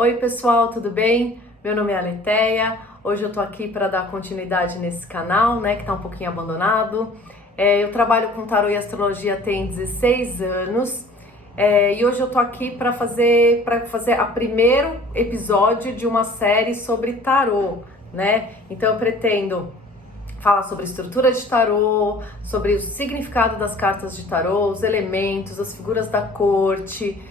Oi pessoal, tudo bem? Meu nome é Aleteia. Hoje eu tô aqui para dar continuidade nesse canal, né, que tá um pouquinho abandonado. Eu trabalho com tarô e astrologia tem 16 anos. E hoje eu tô aqui para fazer o primeiro episódio de uma série sobre tarô, né? Então eu pretendo falar sobre estrutura de tarô, sobre o significado das cartas de tarô, os elementos, as figuras da corte,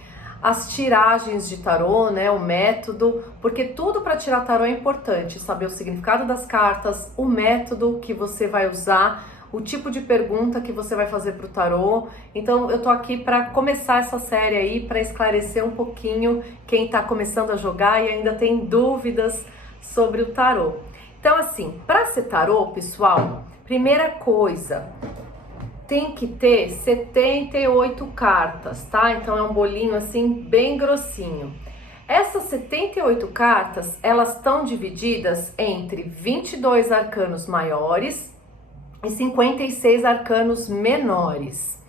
as tiragens de tarô, né, o método, porque tudo para tirar tarô é importante, saber o significado das cartas, o método que você vai usar, o tipo de pergunta que você vai fazer para o tarô. Então eu tô aqui para começar essa série aí, para esclarecer um pouquinho quem está começando a jogar e ainda tem dúvidas sobre o tarô. Então assim, para ser tarô, pessoal, primeira coisa, tem que ter 78 cartas, tá? Então é um bolinho assim bem grossinho. Essas 78 cartas, elas estão divididas entre 22 arcanos maiores e 56 arcanos menores.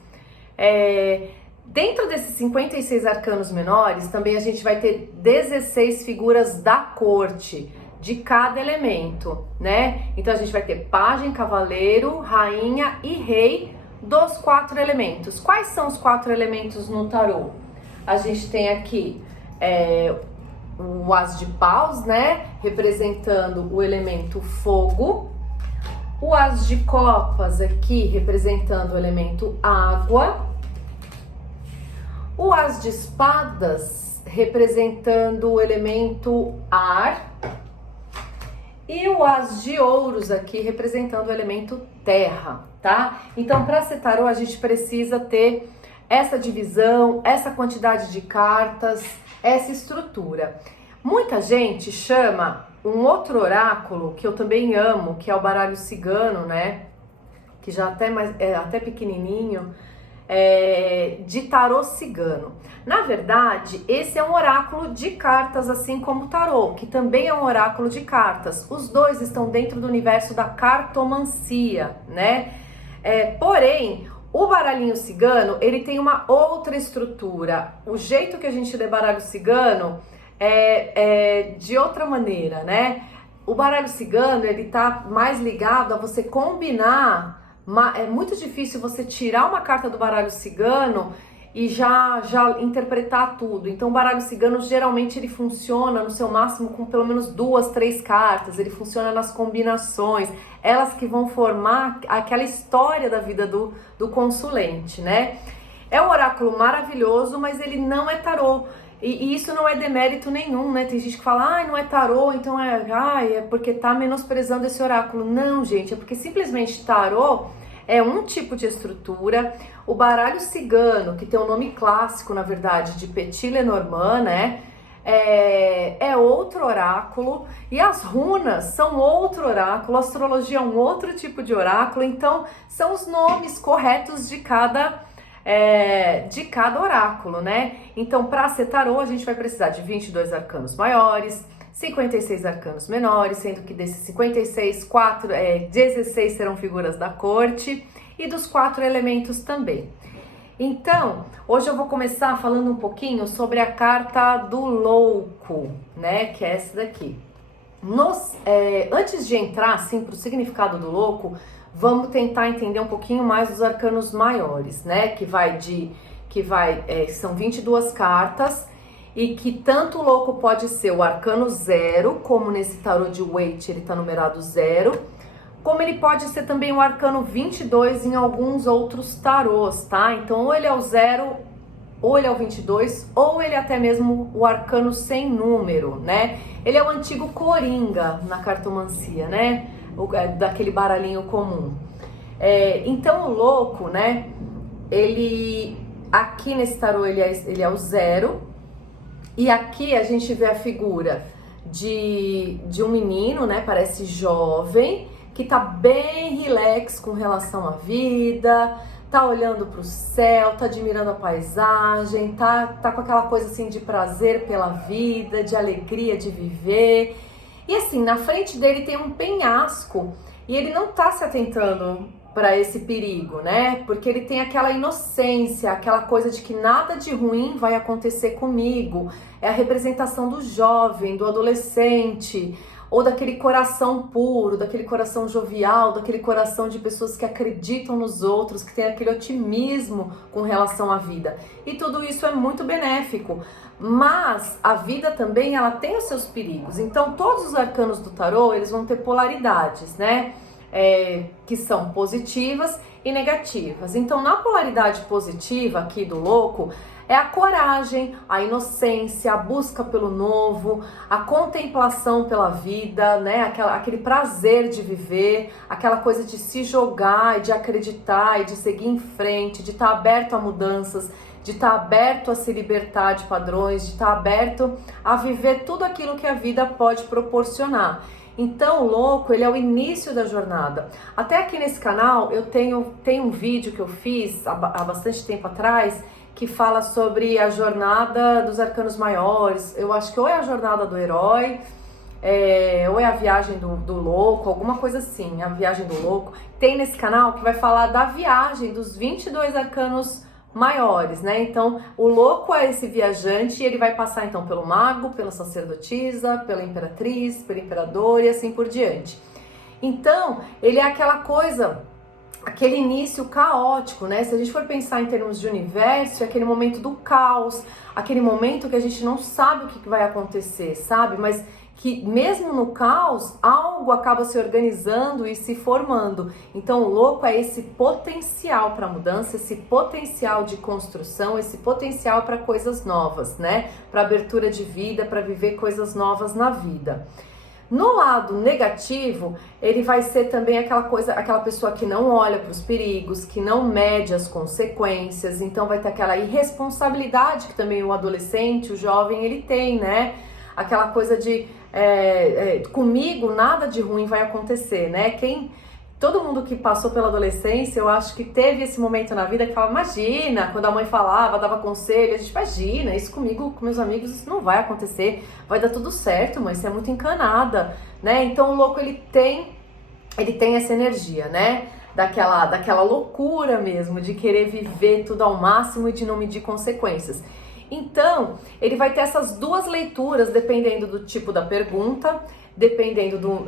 Dentro desses 56 arcanos menores, também a gente vai ter 16 figuras da corte de cada elemento, né? Então a gente vai ter pajem, cavaleiro, rainha e rei dos 4 elementos. Quais são os 4 elementos no tarô? A gente tem aqui o as de paus, né? Representando o elemento fogo. O as de copas aqui, representando o elemento água. O as de espadas, representando o elemento ar. E o as de ouros aqui, representando o elemento terra, tá? Então, para ser tarô, a gente precisa ter essa divisão, essa quantidade de cartas, essa estrutura. Muita gente chama um outro oráculo, que eu também amo, que é o baralho cigano, né? Que já é até pequenininho, de tarô cigano. Na verdade, esse é um oráculo de cartas, assim como o tarô, que também é um oráculo de cartas. Os dois estão dentro do universo da cartomancia, né? Porém, o baralhinho cigano, ele tem uma outra estrutura. O jeito que a gente lê baralho cigano é de outra maneira, né? O baralho cigano, ele tá mais ligado a você combinar. É muito difícil você tirar uma carta do baralho cigano e já interpretar tudo. Então o baralho cigano geralmente ele funciona no seu máximo com pelo menos 2, 3 cartas, ele funciona nas combinações, elas que vão formar aquela história da vida do consulente, né? É um oráculo maravilhoso, mas ele não é tarô. E isso não é demérito nenhum, né? Tem gente que fala, não é tarô, então é porque tá menosprezando esse oráculo. Não, gente, é porque simplesmente tarô é um tipo de estrutura. O baralho cigano, que tem o nome clássico, na verdade, de Petit Lenormand, né? É outro oráculo. E as runas são outro oráculo. A astrologia é um outro tipo de oráculo. Então, são os nomes corretos de cada oráculo, né? Então, para ser tarô, a gente vai precisar de 22 arcanos maiores, 56 arcanos menores, sendo que desses 56, 16 serão figuras da corte e dos 4 elementos também. Então, hoje eu vou começar falando um pouquinho sobre a carta do louco, né? Que é essa daqui. Antes de entrar, assim, para o significado do louco, vamos tentar entender um pouquinho mais dos arcanos maiores, né? São 22 cartas e que tanto o louco pode ser o arcano 0, como nesse tarô de Waite ele tá numerado 0, como ele pode ser também o arcano 22 em alguns outros tarôs, tá? Então ou ele é o 0, ou ele é o 22, ou ele é até mesmo o arcano sem número, né? Ele é o antigo coringa na cartomancia, né? Daquele baralhinho comum. Então o louco, né? Ele aqui nesse tarô ele é o 0, e aqui a gente vê a figura de um menino, né? Parece jovem, que tá bem relax com relação à vida, tá olhando pro céu, tá admirando a paisagem, tá com aquela coisa assim de prazer pela vida, de alegria de viver. E assim, na frente dele tem um penhasco e ele não tá se atentando para esse perigo, né? Porque ele tem aquela inocência, aquela coisa de que nada de ruim vai acontecer comigo. É a representação do jovem, do adolescente, ou daquele coração puro, daquele coração jovial, daquele coração de pessoas que acreditam nos outros, que tem aquele otimismo com relação à vida. E tudo isso é muito benéfico. Mas a vida também, ela tem os seus perigos. Então todos os arcanos do tarô, eles vão ter polaridades, né? Que são positivas e negativas. Então, na polaridade positiva aqui do louco, é a coragem, a inocência, a busca pelo novo, a contemplação pela vida, né? Aquele prazer de viver, aquela coisa de se jogar e de acreditar e de seguir em frente, de estar aberto a mudanças, de estar aberto a se libertar de padrões, de estar aberto a viver tudo aquilo que a vida pode proporcionar. Então, o louco, ele é o início da jornada. Até aqui nesse canal, eu tenho um vídeo que eu fiz há bastante tempo atrás, que fala sobre a jornada dos arcanos maiores. Eu acho que ou é a jornada do herói, ou é a viagem do louco, alguma coisa assim, a viagem do louco. Tem nesse canal que vai falar da viagem dos 22 arcanos maiores, né? Então, o louco é esse viajante e ele vai passar então pelo mago, pela sacerdotisa, pela imperatriz, pelo imperador e assim por diante. Então, ele é aquela coisa, aquele início caótico, né? Se a gente for pensar em termos de universo, é aquele momento do caos, aquele momento que a gente não sabe o que vai acontecer, sabe? Mas que mesmo no caos, algo acaba se organizando e se formando. Então o louco é esse potencial para mudança, esse potencial de construção, esse potencial para coisas novas, né? Para abertura de vida, para viver coisas novas na vida. No lado negativo, ele vai ser também aquela pessoa que não olha para os perigos, que não mede as consequências, então vai ter aquela irresponsabilidade que também o adolescente, o jovem, ele tem, né? Aquela coisa de comigo nada de ruim vai acontecer, né? Todo mundo que passou pela adolescência, eu acho que teve esse momento na vida que fala, imagina, quando a mãe falava, dava conselho, a gente imagina, isso comigo, com meus amigos, isso não vai acontecer, vai dar tudo certo, mãe, você é muito encanada, né? Então o louco, ele tem essa energia, né? Daquela loucura mesmo, de querer viver tudo ao máximo e de não medir consequências. Então, ele vai ter essas duas leituras, dependendo do tipo da pergunta, dependendo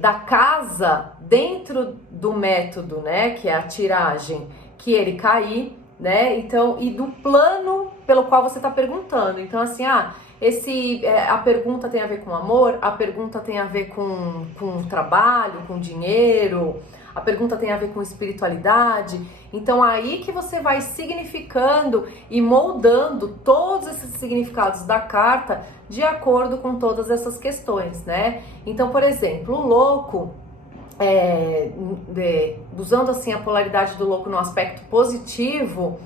da casa dentro do método, né, que é a tiragem, que ele cair, né, então, e do plano pelo qual você está perguntando. Então, assim, a pergunta tem a ver com amor, a pergunta tem a ver com trabalho, com dinheiro, a pergunta tem a ver com espiritualidade. Então aí que você vai significando e moldando todos esses significados da carta de acordo com todas essas questões, né? Então, por exemplo, o louco, usando assim a polaridade do louco no aspecto positivo,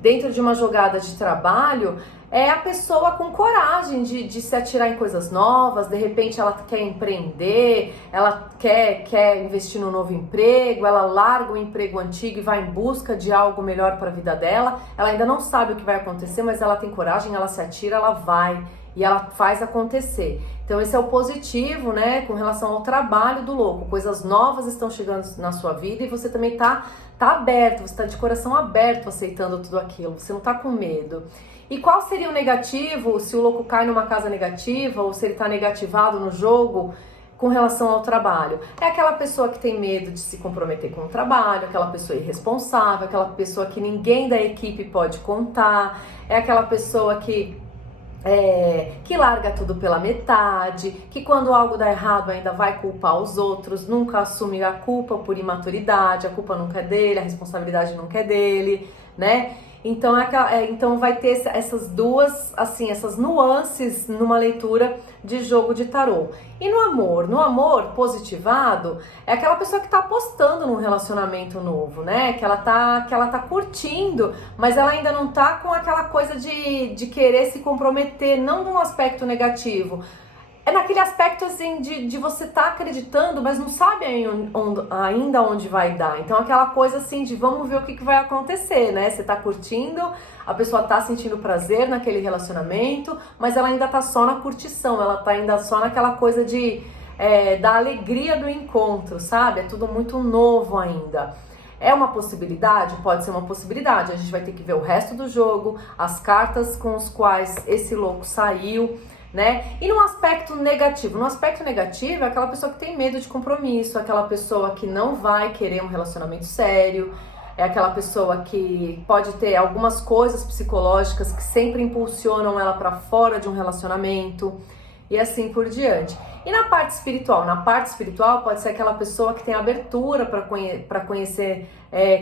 dentro de uma jogada de trabalho, é a pessoa com coragem de se atirar em coisas novas. De repente ela quer empreender, ela quer investir no novo emprego, ela larga o emprego antigo e vai em busca de algo melhor para a vida dela. Ela ainda não sabe o que vai acontecer, mas ela tem coragem, ela se atira, ela vai e ela faz acontecer. Então esse é o positivo, né, com relação ao trabalho do louco. Coisas novas estão chegando na sua vida e você também tá aberto, você tá de coração aberto aceitando tudo aquilo, você não tá com medo. E qual seria o negativo se o louco cai numa casa negativa ou se ele tá negativado no jogo com relação ao trabalho? É aquela pessoa que tem medo de se comprometer com o trabalho, aquela pessoa irresponsável, aquela pessoa que ninguém da equipe pode contar, é aquela pessoa que larga tudo pela metade, que quando algo dá errado ainda vai culpar os outros, nunca assume a culpa por imaturidade, a culpa nunca é dele, a responsabilidade nunca é dele, né? Então, então vai ter essas duas, assim, essas nuances numa leitura de jogo de tarô. E no amor positivado, é aquela pessoa que tá apostando num relacionamento novo, né? Que ela tá curtindo, mas ela ainda não tá com aquela coisa de querer se comprometer, não num aspecto negativo. É naquele aspecto, assim, de você tá acreditando, mas não sabe ainda onde vai dar. Então, aquela coisa, assim, de vamos ver o que vai acontecer, né? Você tá curtindo, a pessoa tá sentindo prazer naquele relacionamento, mas ela ainda tá só na curtição, ela tá ainda só naquela coisa da alegria do encontro, sabe? É tudo muito novo ainda. É uma possibilidade? Pode ser uma possibilidade. A gente vai ter que ver o resto do jogo, as cartas com os quais esse louco saiu, né? E no aspecto negativo é aquela pessoa que tem medo de compromisso, aquela pessoa que não vai querer um relacionamento sério, é aquela pessoa que pode ter algumas coisas psicológicas que sempre impulsionam ela para fora de um relacionamento e assim por diante. E na parte espiritual pode ser aquela pessoa que tem abertura para conhecer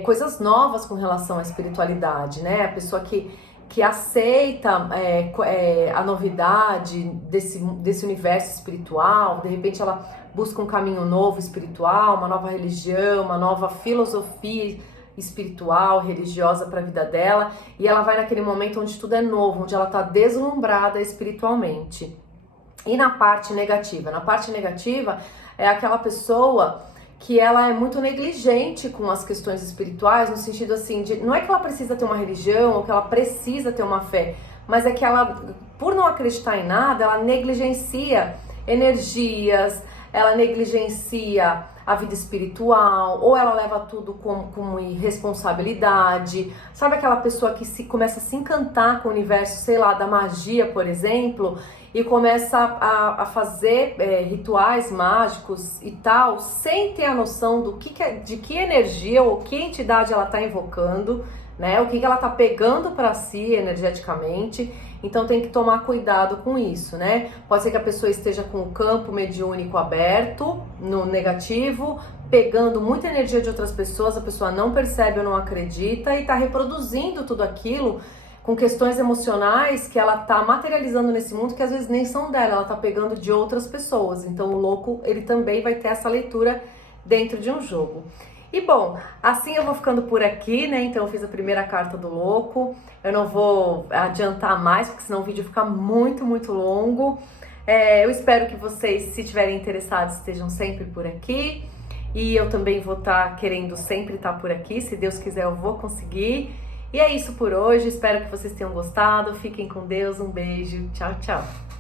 coisas novas com relação à espiritualidade, né? A pessoa que aceita a novidade desse universo espiritual, de repente ela busca um caminho novo espiritual, uma nova religião, uma nova filosofia espiritual, religiosa para a vida dela, e ela vai naquele momento onde tudo é novo, onde ela está deslumbrada espiritualmente. E na parte negativa é aquela pessoa que ela é muito negligente com as questões espirituais, no sentido assim, não é que ela precisa ter uma religião ou que ela precisa ter uma fé, mas é que ela, por não acreditar em nada, ela negligencia energias, ela negligencia a vida espiritual, ou ela leva tudo como irresponsabilidade. Sabe aquela pessoa que começa a se encantar com o universo, sei lá, da magia, por exemplo, e começa a fazer rituais mágicos e tal, sem ter a noção de que energia ou que entidade ela está invocando, né? O que ela está pegando para si energeticamente. Então tem que tomar cuidado com isso, né? Pode ser que a pessoa esteja com o campo mediúnico aberto, no negativo, pegando muita energia de outras pessoas, a pessoa não percebe ou não acredita e está reproduzindo tudo aquilo com questões emocionais que ela tá materializando nesse mundo que às vezes nem são dela, ela tá pegando de outras pessoas. Então o louco, ele também vai ter essa leitura dentro de um jogo. E bom, assim eu vou ficando por aqui, né? Então eu fiz a primeira carta do louco. Eu não vou adiantar mais, porque senão o vídeo fica muito, muito longo. Eu espero que vocês, se estiverem interessados, estejam sempre por aqui. E eu também vou estar querendo sempre estar por aqui. Se Deus quiser, eu vou conseguir. E é isso por hoje, espero que vocês tenham gostado, fiquem com Deus, um beijo, tchau, tchau!